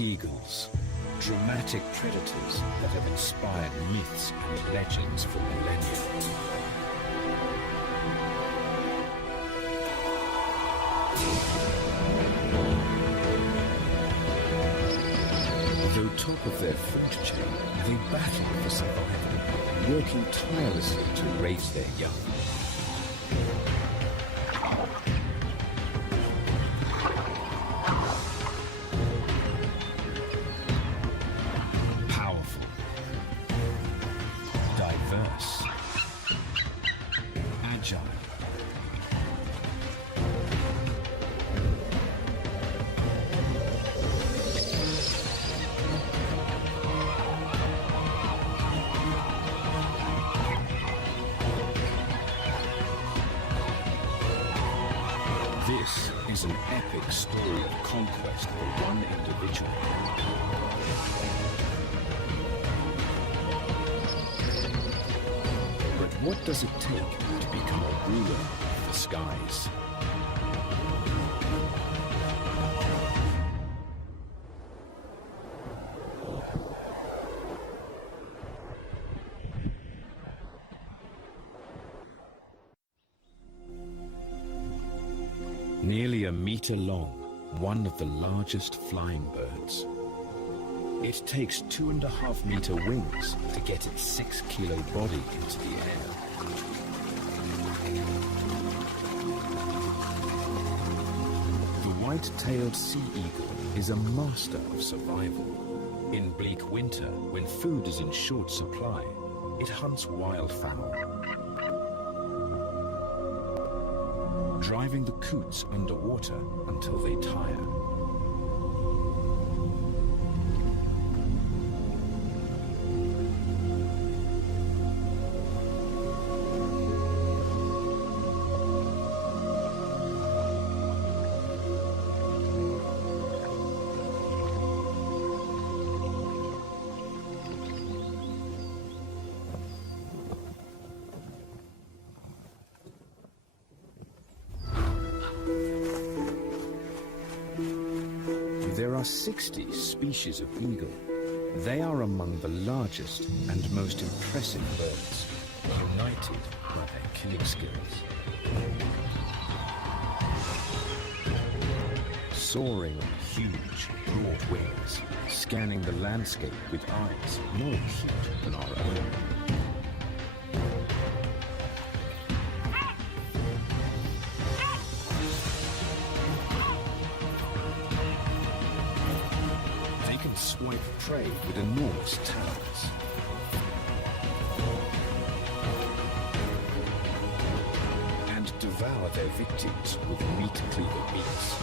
Eagles, dramatic predators that have inspired myths and legends for millennia. Though top of their food chain, they battle for survival, working tirelessly to raise their young. Powerful, diverse, agile. This is an epic story of conquest for one individual. But what does it take to become a ruler of the skies? Nearly a meter long, one of the largest flying birds. It takes 2.5 meter wings to get its 6-kilo body into the air. The white-tailed sea eagle is a master of survival. In bleak winter, when food is in short supply, it hunts wildfowl, driving the coots underwater until they tire. There are 60 species of eagle. They are among the largest and most impressive birds, united by their killing skills. Soaring on huge, broad wings, scanning the landscape with eyes more acute than our own. Swipe prey with enormous talons. And devour their victims with meat cleaver beaks.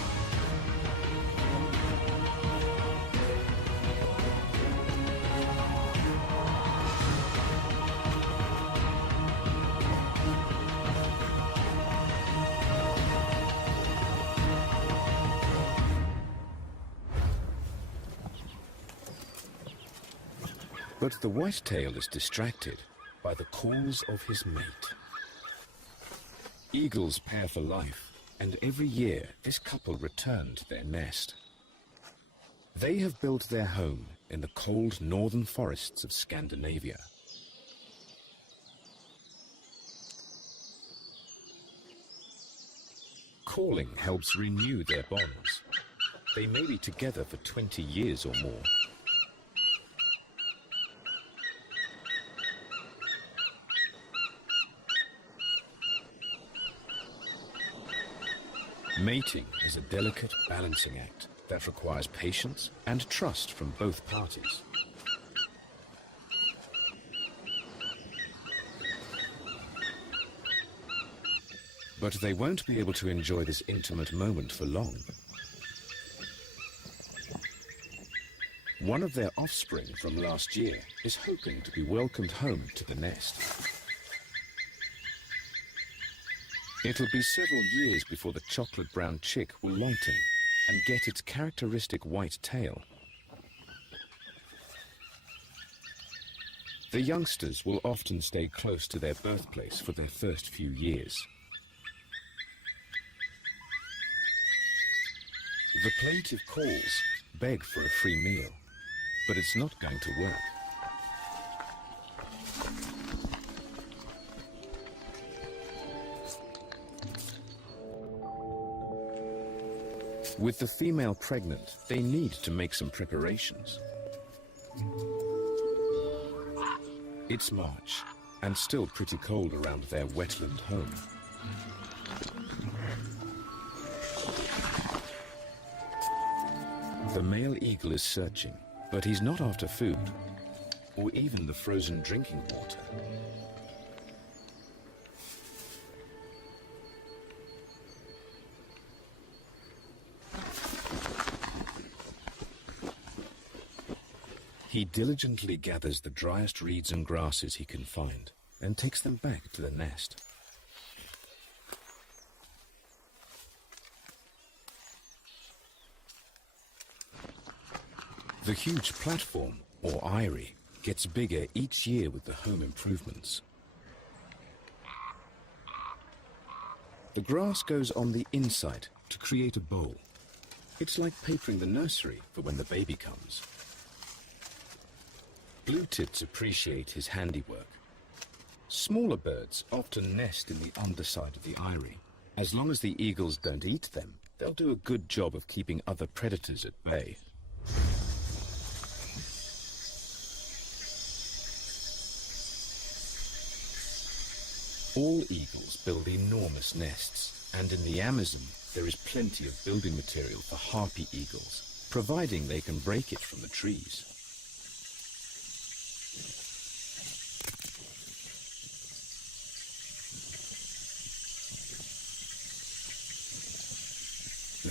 But the whitetail is distracted by the calls of his mate. Eagles pair for life, and every year this couple return to their nest. They have built their home in the cold northern forests of Scandinavia. Calling helps renew their bonds. They may be together for 20 years or more. Mating is a delicate balancing act that requires patience and trust from both parties. But they won't be able to enjoy this intimate moment for long. One of their offspring from last year is hoping to be welcomed home to the nest. It'll be several years before the chocolate brown chick will lighten and get its characteristic white tail. The youngsters will often stay close to their birthplace for their first few years. The plaintive calls beg for a free meal, but it's not going to work. With the female pregnant, they need to make some preparations. It's March, and still pretty cold around their wetland home. The male eagle is searching, but he's not after food, or even the frozen drinking water. He diligently gathers the driest reeds and grasses he can find and takes them back to the nest. The huge platform, or eyrie, gets bigger each year with the home improvements. The grass goes on the inside to create a bowl. It's like papering the nursery for when the baby comes. Blue tits appreciate his handiwork. Smaller birds often nest in the underside of the eyrie. As long as the eagles don't eat them, they'll do a good job of keeping other predators at bay. All eagles build enormous nests, and in the Amazon there is plenty of building material for harpy eagles, providing they can break it from the trees.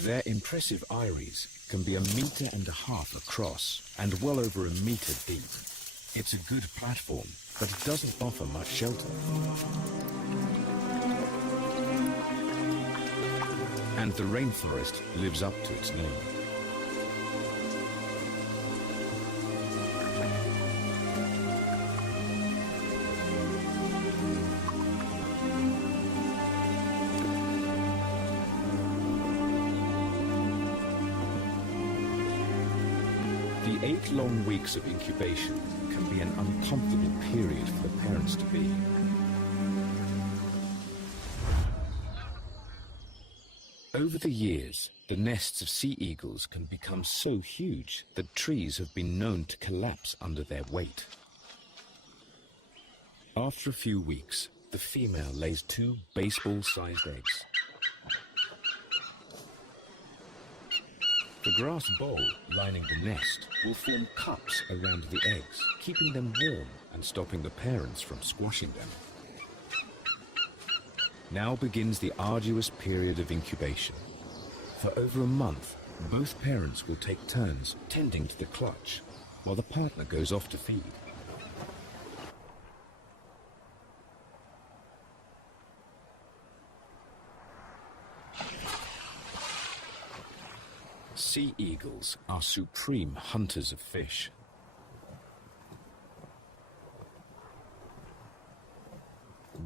Their impressive eyries can be 1.5 meters across and well over 1 meter deep. It's a good platform, but it doesn't offer much shelter. And the rainforest lives up to its name. The 8 long weeks of incubation can be an uncomfortable period for the parents to be. Over the years, the nests of sea eagles can become so huge that trees have been known to collapse under their weight. After a few weeks, the female lays 2 baseball-sized eggs. The grass bowl lining the nest will form cups around the eggs, keeping them warm and stopping the parents from squashing them. Now begins the arduous period of incubation. For over a month, both parents will take turns tending to the clutch, while the partner goes off to feed. Sea eagles are supreme hunters of fish.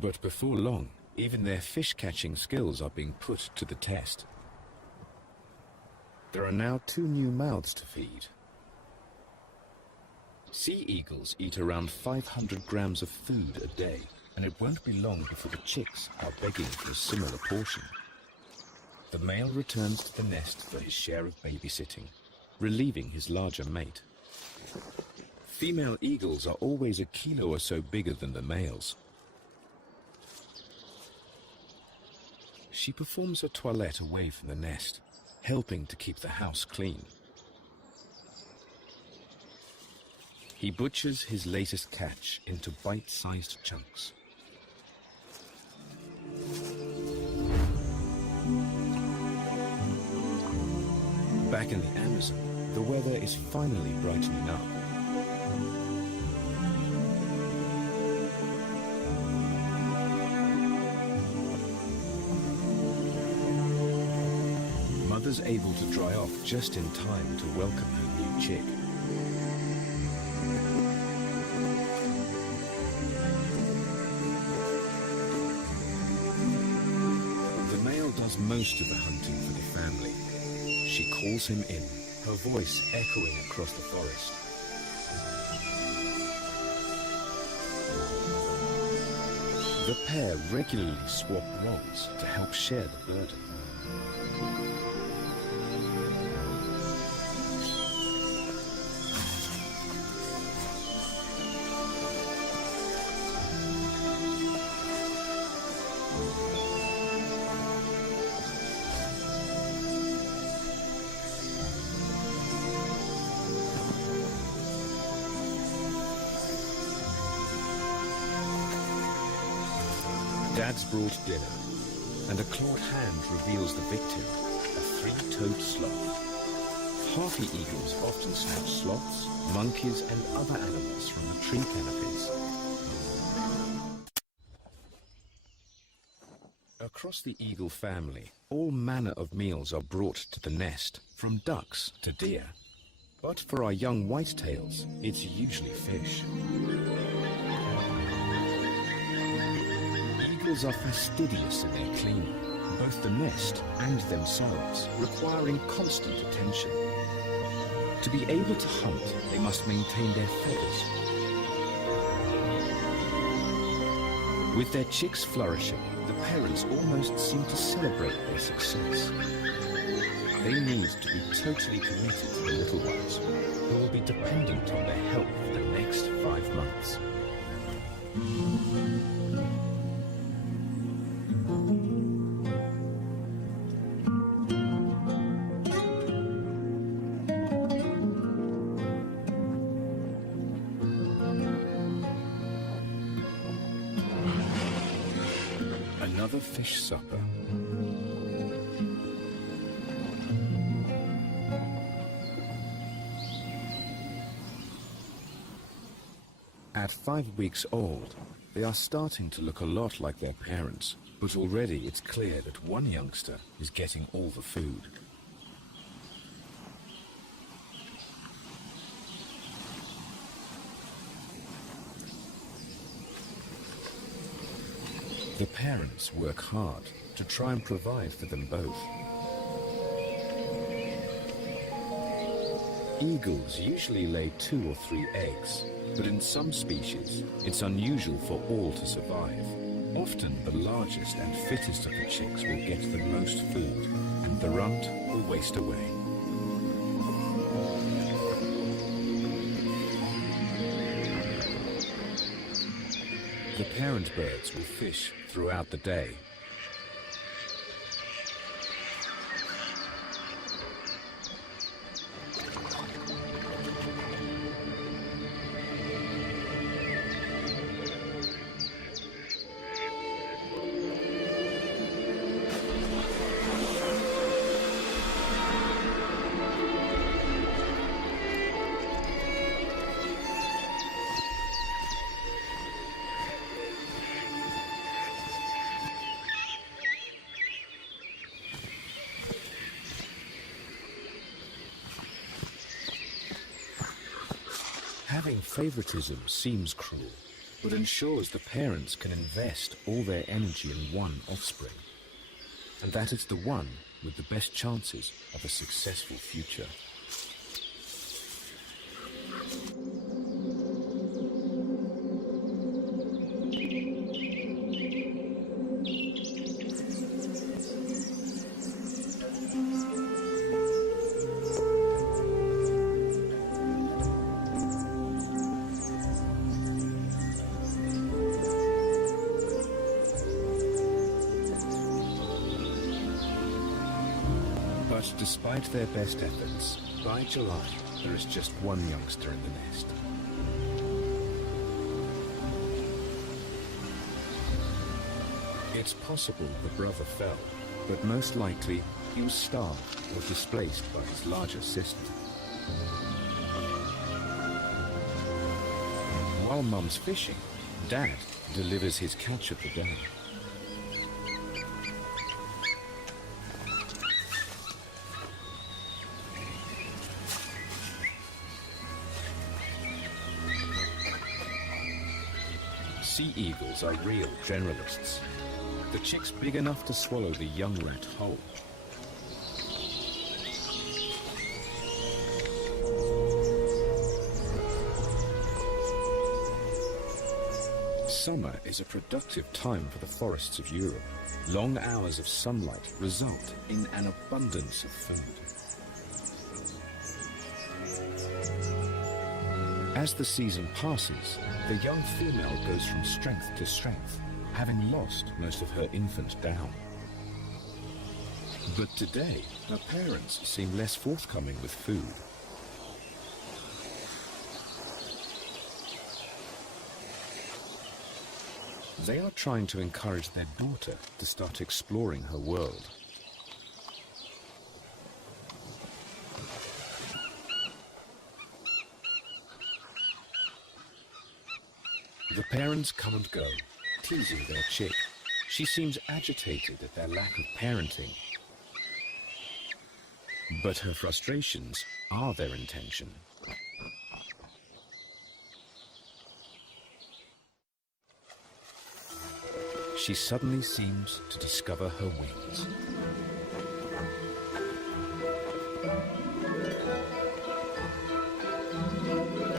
But before long, even their fish-catching skills are being put to the test. There are now 2 new mouths to feed. Sea eagles eat around 500 grams of food a day, and it won't be long before the chicks are begging for a similar portion. The male returns to the nest for his share of babysitting, relieving his larger mate. Female eagles are always 1 kilo or so bigger than the males. She performs her toilette away from the nest, helping to keep the house clean. He butchers his latest catch into bite-sized chunks. Back in the Amazon, the weather is finally brightening up. Mother's able to dry off just in time to welcome her new chick. The male does most of the hunting for the family. She calls him in. her voice echoing across the forest. The pair regularly swap roles to help share the burden. Dad's brought dinner, and a clawed hand reveals the victim, a three-toed sloth. Harpy eagles often snatch sloths, monkeys, and other animals from the tree canopies. Across the eagle family, all manner of meals are brought to the nest, from ducks to deer. But for our young whitetails, it's usually fish. Eagles are fastidious in their cleaning, both the nest and themselves, requiring constant attention. To be able to hunt, they must maintain their feathers. With their chicks flourishing, the parents almost seem to celebrate their success. They need to be totally committed to the little ones, who will be dependent on their help for the next 5 months. Another fish supper. At 5 weeks old, they are starting to look a lot like their parents, but already it's clear that one youngster is getting all the food. The parents work hard to try and provide for them both. Eagles usually lay 2 or 3 eggs, but in some species, it's unusual for all to survive. Often the largest and fittest of the chicks will get the most food, and the runt will waste away. The parent birds will fish throughout the day. Having favoritism seems cruel, but ensures the parents can invest all their energy in one offspring, and that it's the one with the best chances of a successful future. But despite their best efforts, by July, there is just one youngster in the nest. It's possible the brother fell, but most likely he was starved or displaced by his larger sister. While Mum's fishing, Dad delivers his catch of the day. Sea eagles are real generalists. The chick's big enough to swallow the young rat whole. Summer is a productive time for the forests of Europe. Long hours of sunlight result in an abundance of food. As the season passes, the young female goes from strength to strength, having lost most of her infant down. But today, her parents seem less forthcoming with food. They are trying to encourage their daughter to start exploring her world. The parents come and go, teasing their chick. She seems agitated at their lack of parenting. But her frustrations are their intention. She suddenly seems to discover her wings.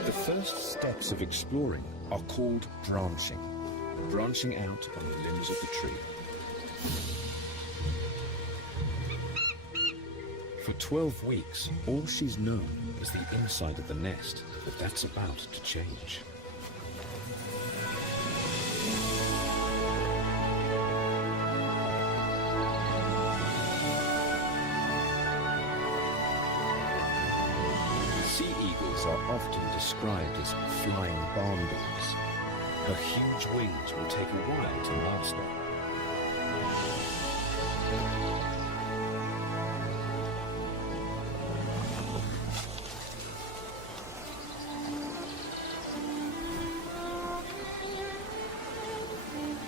The first steps of exploring are called branching out on the limbs of the tree. For 12 weeks, all she's known is the inside of the nest, but that's about to change. Sea eagles are often described as flying barn dogs. Her huge wings will take a while to master.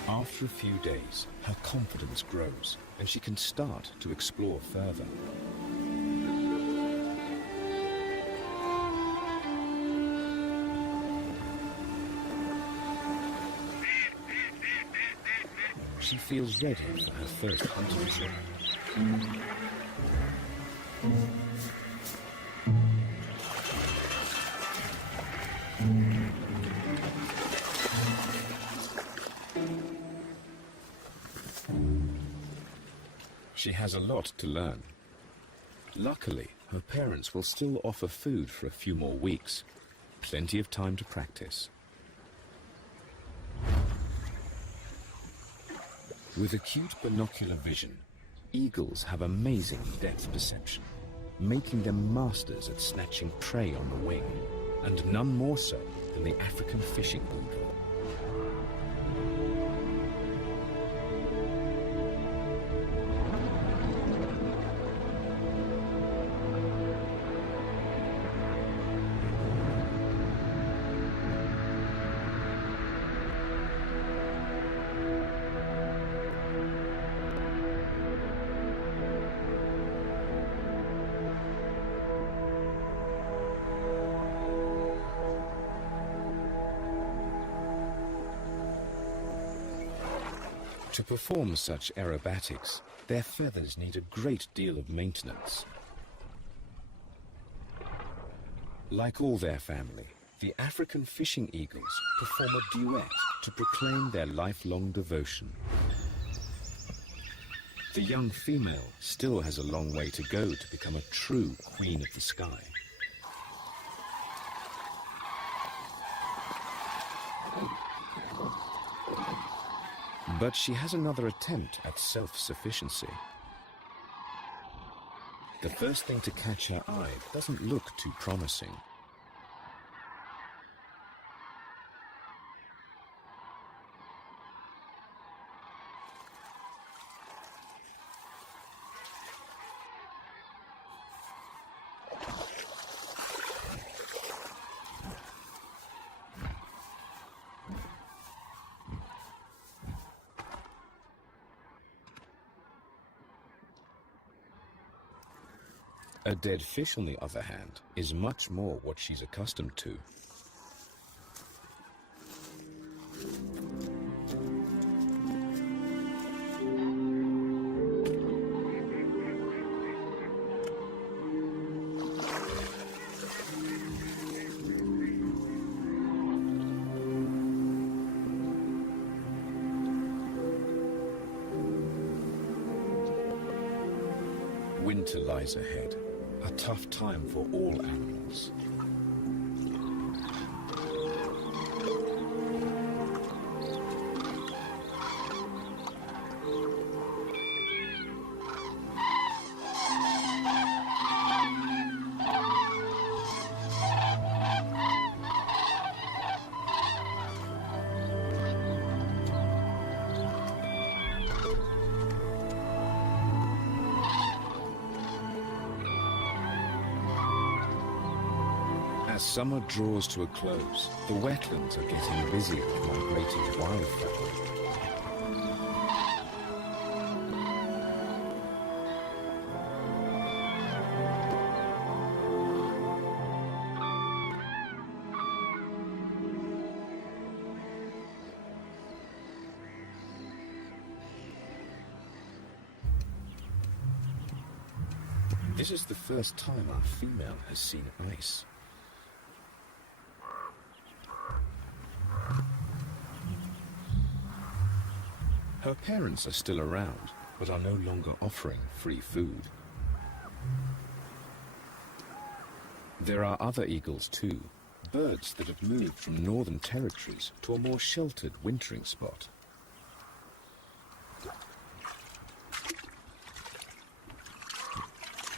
After a few days, her confidence grows and she can start to explore further. She feels ready for her first hunting trip. She has a lot to learn. Luckily, her parents will still offer food for a few more weeks. Plenty of time to practice. With acute binocular vision, eagles have amazing depth perception, making them masters at snatching prey on the wing, and none more so than the African fishing eagle. To perform such aerobatics, their feathers need a great deal of maintenance. Like all their family, the African fishing eagles perform a duet to proclaim their lifelong devotion. The young female still has a long way to go to become a true queen of the sky. But she has another attempt at self-sufficiency. The first thing to catch her eye doesn't look too promising. A dead fish, on the other hand, is much more what she's accustomed to. Winter lies ahead, a tough time for all animals. As summer draws to a close, the wetlands are getting busy with migrating wildfowl. This is the first time our female has seen ice. Her parents are still around, but are no longer offering free food. There are other eagles too, birds that have moved from northern territories to a more sheltered wintering spot.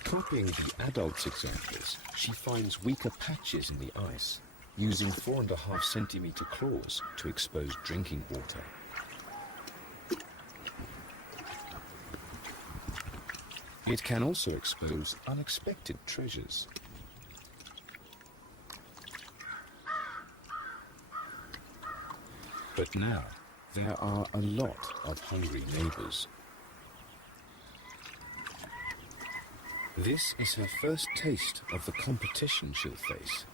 Copying the adults' examples, she finds weaker patches in the ice, using 4.5 centimeter claws to expose drinking water. It can also expose unexpected treasures. But now, there are a lot of hungry neighbors. This is her first taste of the competition she'll face.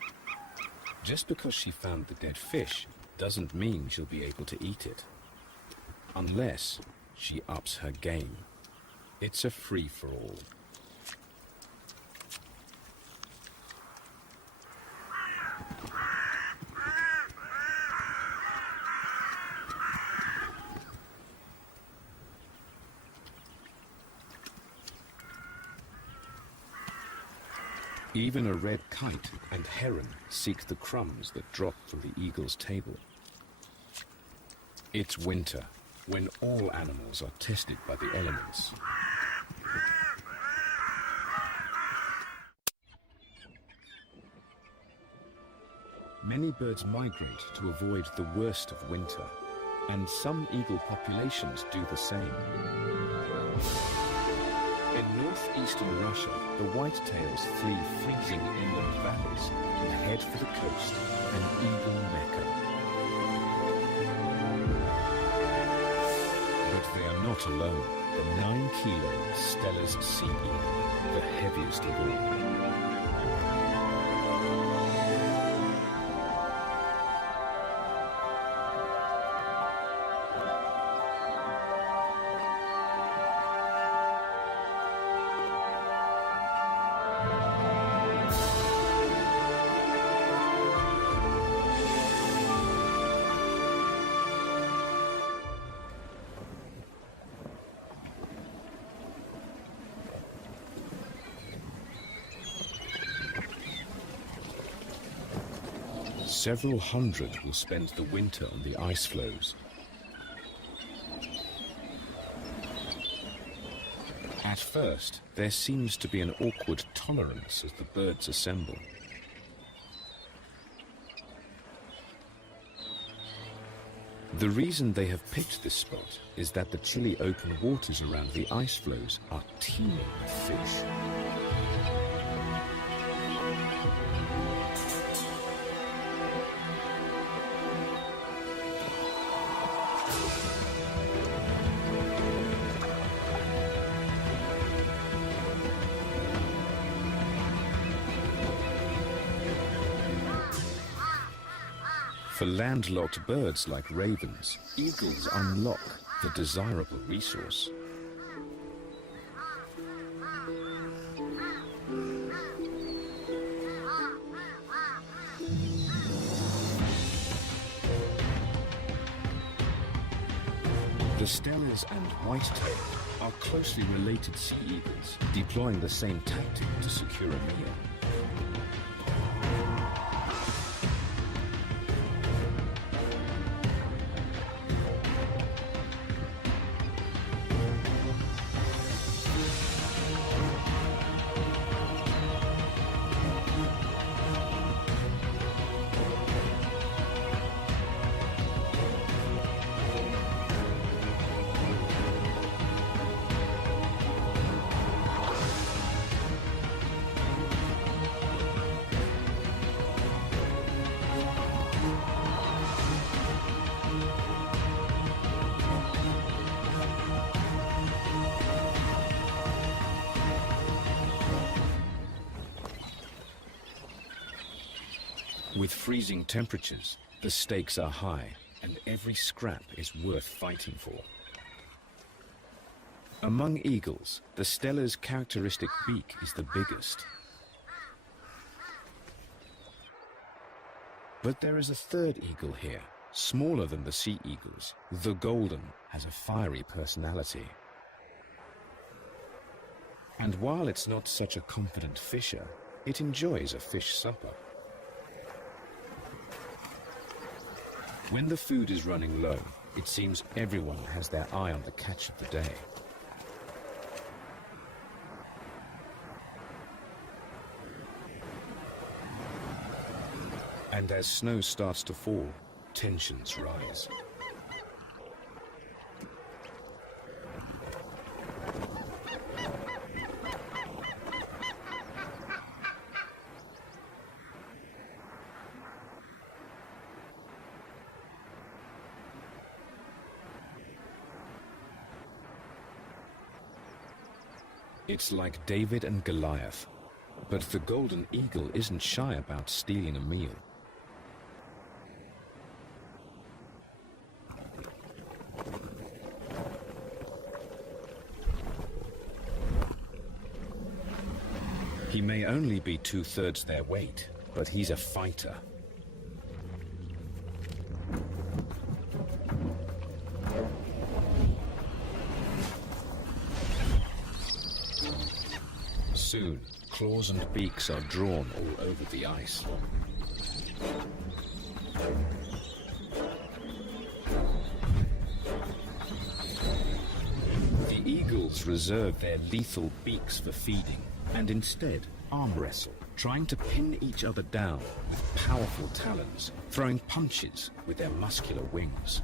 Just because she found the dead fish doesn't mean she'll be able to eat it. Unless she ups her game. It's a free-for-all. Even a red kite and heron seek the crumbs that drop from the eagle's table. It's winter, when all animals are tested by the elements. Many birds migrate to avoid the worst of winter, and some eagle populations do the same. In northeastern Russia, the whitetails flee freezing inland valleys and head for the coast, an eagle mecca. But they are not alone. The 9-kilo Steller's sea eagle, the heaviest of all. Several hundred will spend the winter on the ice floes. At first, there seems to be an awkward tolerance as the birds assemble. The reason they have picked this spot is that the chilly open waters around the ice floes are teeming with fish. For landlocked birds like ravens, eagles unlock the desirable resource. The stellers and white-tailed are closely related sea eagles, deploying the same tactic to secure a meal. With freezing temperatures, the stakes are high, and every scrap is worth fighting for. Among eagles, the steller's characteristic beak is the biggest. But there is a third eagle here, smaller than the sea eagles. The golden has a fiery personality. And while it's not such a confident fisher, it enjoys a fish supper. When the food is running low, it seems everyone has their eye on the catch of the day. And as snow starts to fall, tensions rise. It's like David and Goliath, but the golden eagle isn't shy about stealing a meal. He may only be 2/3 their weight, but he's a fighter. Soon, claws and beaks are drawn all over the ice. The eagles reserve their lethal beaks for feeding and instead arm wrestle, trying to pin each other down with powerful talons, throwing punches with their muscular wings.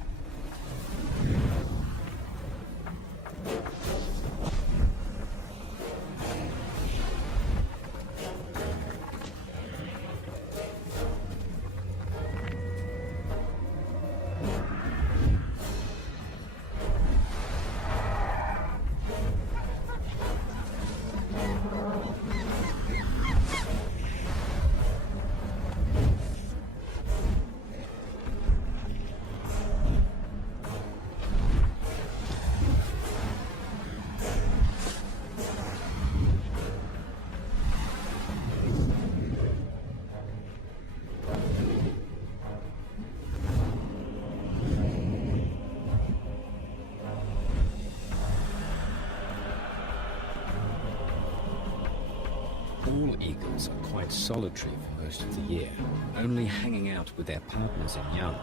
All eagles are quite solitary for most of the year, only hanging out with their partners in young.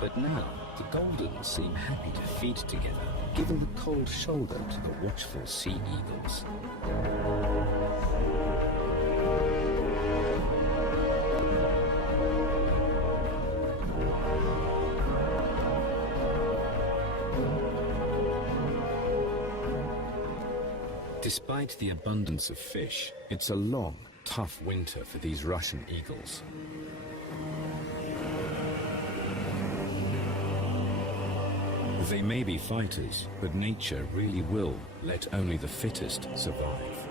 But now, the goldens seem happy to feed together, giving the cold shoulder to the watchful sea eagles. Despite the abundance of fish, it's a long, tough winter for these Russian eagles. They may be fighters, but nature really will let only the fittest survive.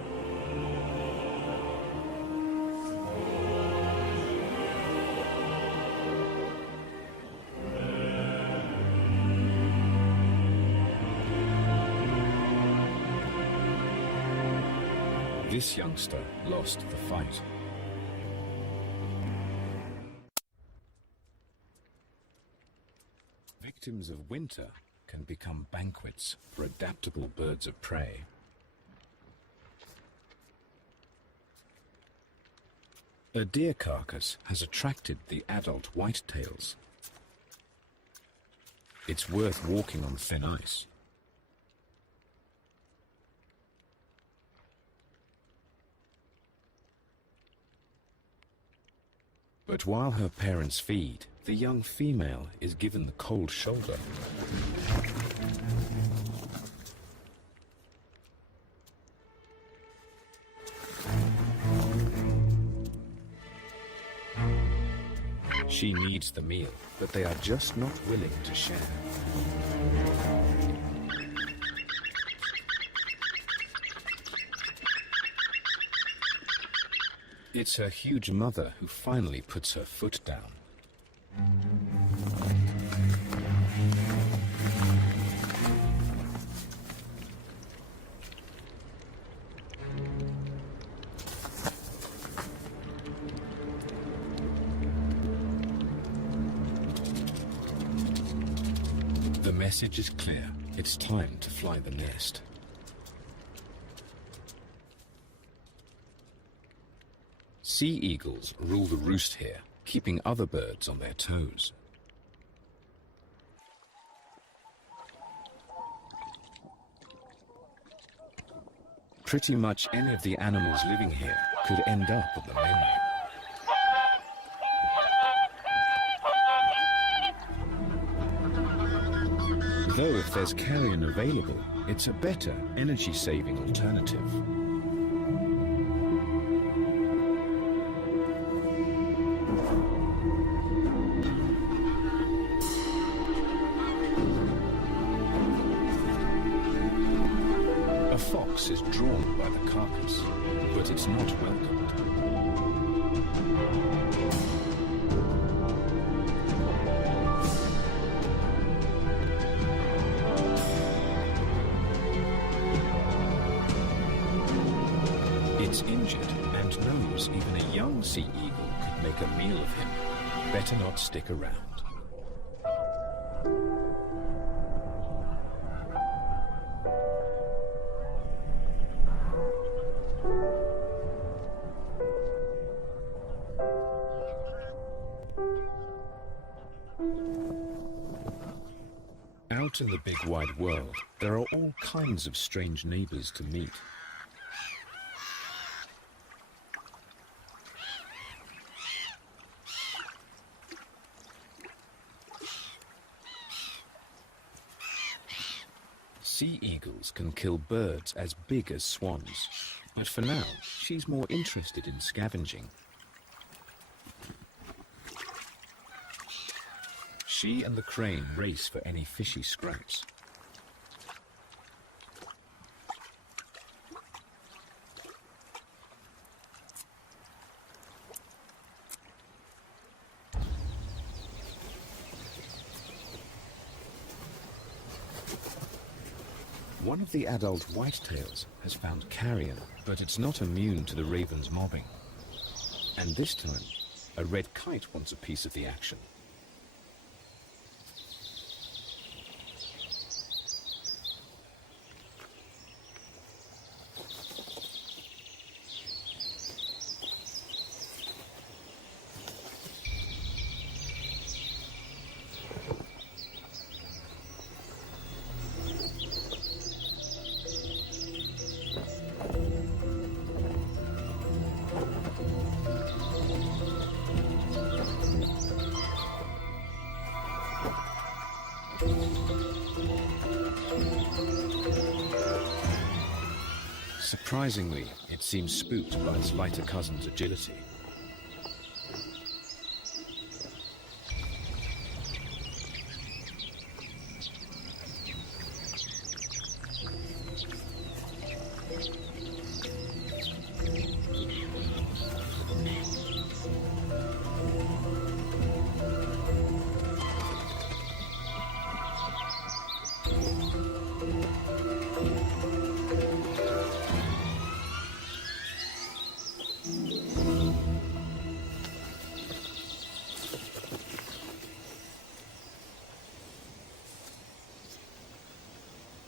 This youngster lost the fight. Victims of winter can become banquets for adaptable birds of prey. A deer carcass has attracted the adult whitetails. It's worth walking on thin ice. But while her parents feed, the young female is given the cold shoulder. She needs the meal, but they are just not willing to share. It's her huge mother who finally puts her foot down. The message is clear. It's time to fly the nest. Sea eagles rule the roost here, keeping other birds on their toes. Pretty much any of the animals living here could end up on the menu. Though if there's carrion available, it's a better energy-saving alternative. A fox is drawn by the carcass, but it's not welcomed. It's injured and knows even a young sea eagle could make a meal of him. Better not stick around. Out in the big wide world, there are all kinds of strange neighbors to meet. Sea eagles can kill birds as big as swans, but for now, she's more interested in scavenging. She and the crane race for any fishy scraps. One of the adult whitetails has found carrion, but it's not immune to the raven's mobbing. And this time, a red kite wants a piece of the action. Surprisingly, it seems spooked by its lighter cousin's agility.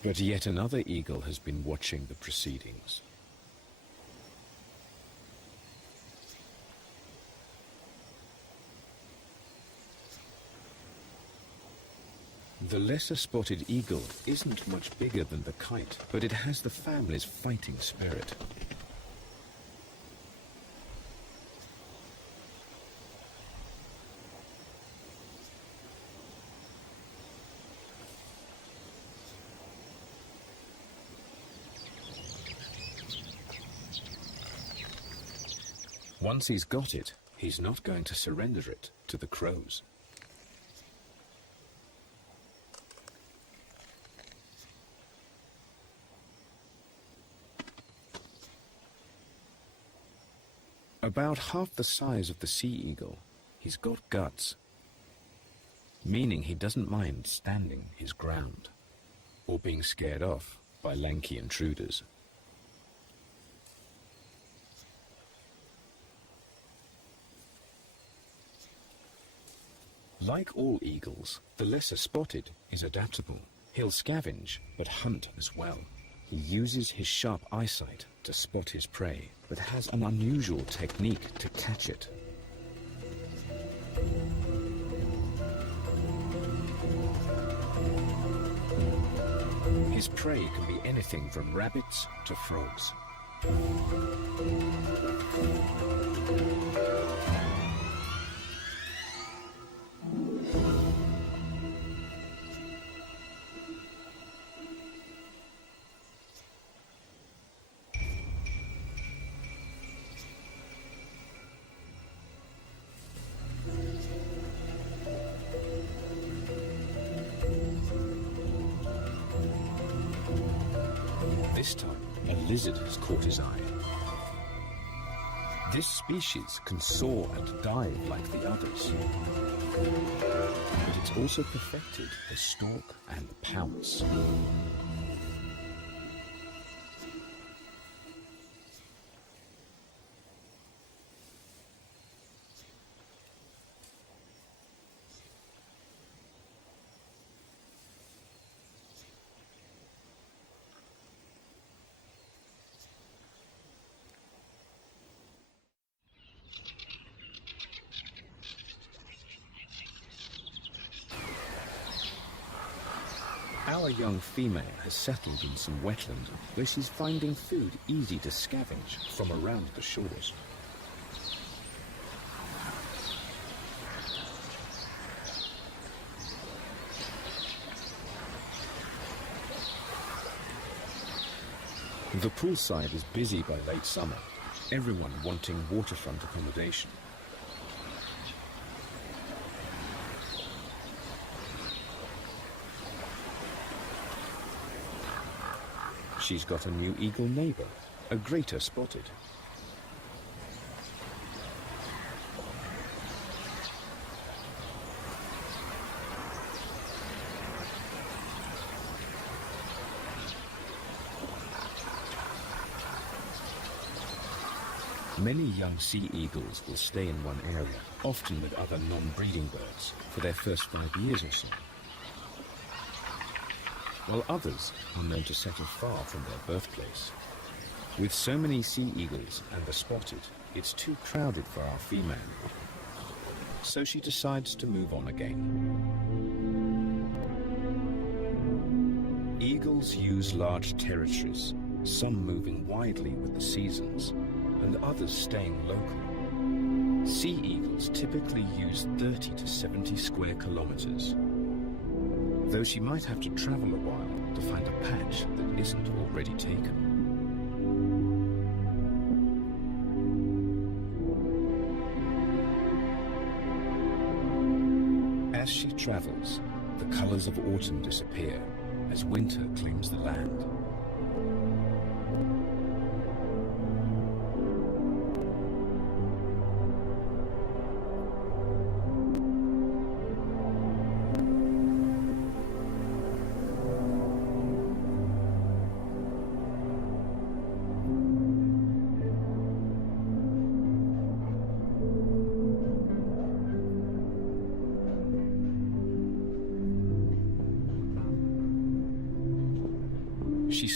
But yet another eagle has been watching the proceedings. The lesser spotted eagle isn't much bigger than the kite, but it has the family's fighting spirit. Once he's got it, he's not going to surrender it to the crows. About half the size of the sea eagle, he's got guts, meaning he doesn't mind standing his ground or being scared off by lanky intruders. Like all eagles, the lesser spotted is adaptable. He'll scavenge, but hunt as well. He uses his sharp eyesight to spot his prey, but has an unusual technique to catch it. His prey can be anything from rabbits to frogs. This time, a lizard has caught his eye. This species can soar and dive like the others, but it's also perfected the stalk and the pounce. Our young female has settled in some wetland where she's finding food easy to scavenge from around the shores. The poolside is busy by late summer, everyone wanting waterfront accommodation. She's got a new eagle neighbor, a greater spotted. Many young sea eagles will stay in one area, often with other non-breeding birds, for their first 5 years or so, while others are known to settle far from their birthplace. With so many sea eagles and the spotted, it's too crowded for our female, so she decides to move on again. Eagles use large territories, some moving widely with the seasons, and others staying local. Sea eagles typically use 30 to 70 square kilometers, though she might have to travel a while to find a patch that isn't already taken. As she travels, the colors of autumn disappear as winter claims the land.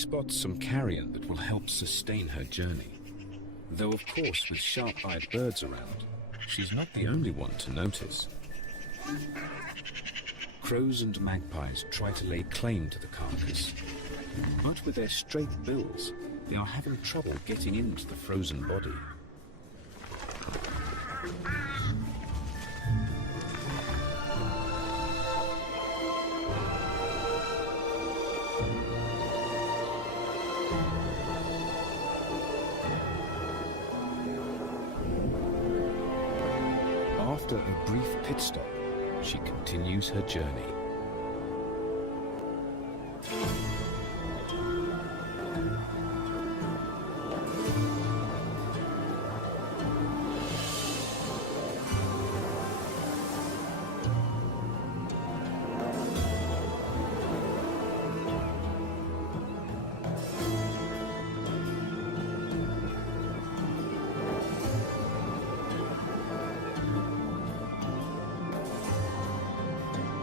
spots some carrion that will help sustain her journey. Though of course with sharp-eyed birds around, she's not the only one to notice. Crows and magpies try to lay claim to the carcass, but with their straight bills, they are having trouble getting into the frozen body. After a brief pit stop, she continues her journey.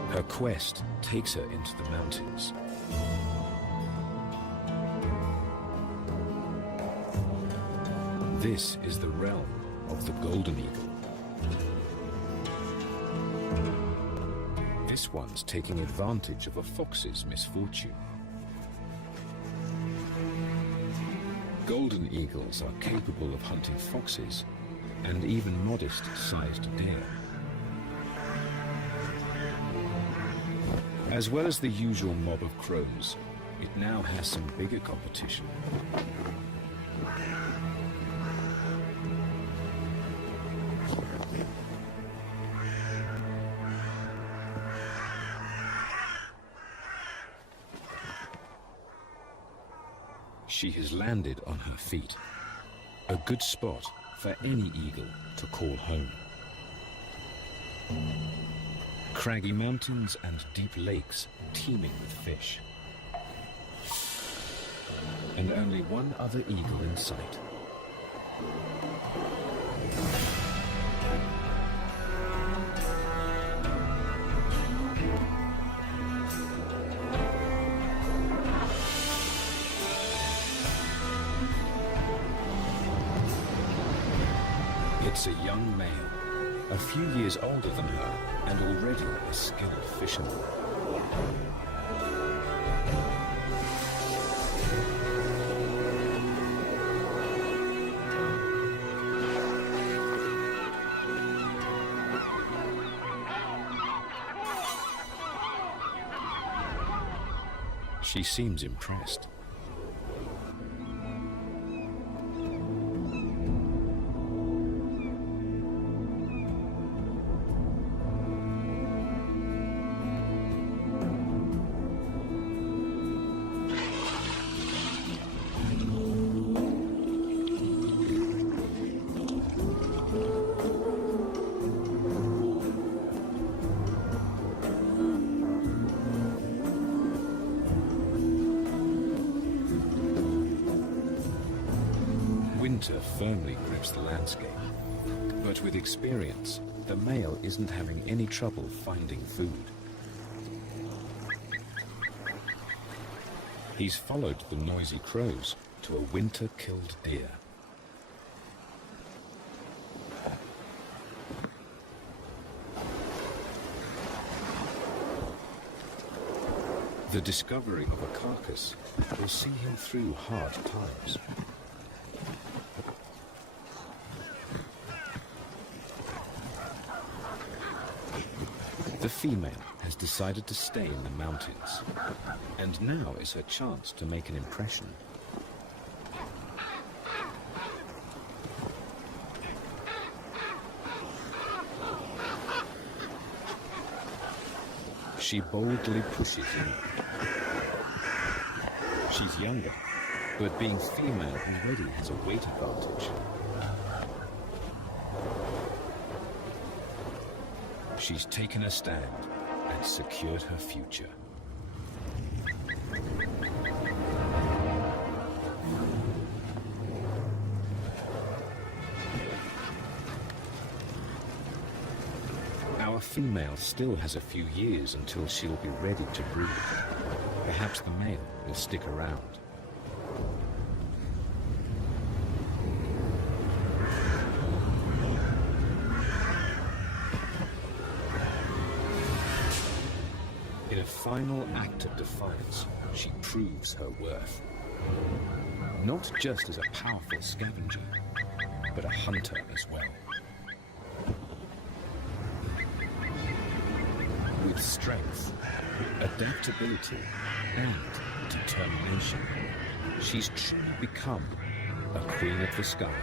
Her quest takes her into the mountains. This is the realm of the golden eagle. This one's taking advantage of a fox's misfortune. Golden eagles are capable of hunting foxes and even modest-sized deer. As well as the usual mob of crows, it now has some bigger competition. She has landed on her feet, a good spot for any eagle to call home. Craggy mountains and deep lakes teeming with fish. And only one other eagle in sight. It's a young male, a few years older than her, and already a skilled fisherman. She seems impressed. Winter firmly grips the landscape, but with experience, the male isn't having any trouble finding food. He's followed the noisy crows to a winter-killed deer. The discovery of a carcass will see him through hard times. The female has decided to stay in the mountains, and now is her chance to make an impression. She boldly pushes in. She's younger, but being female already has a weight advantage. She's taken a stand and secured her future. Our female still has a few years until she'll be ready to breed. Perhaps the male will stick around. In a final act of defiance, she proves her worth. Not just as a powerful scavenger, but a hunter as well. With strength, adaptability, and determination, she's truly become a queen of the sky.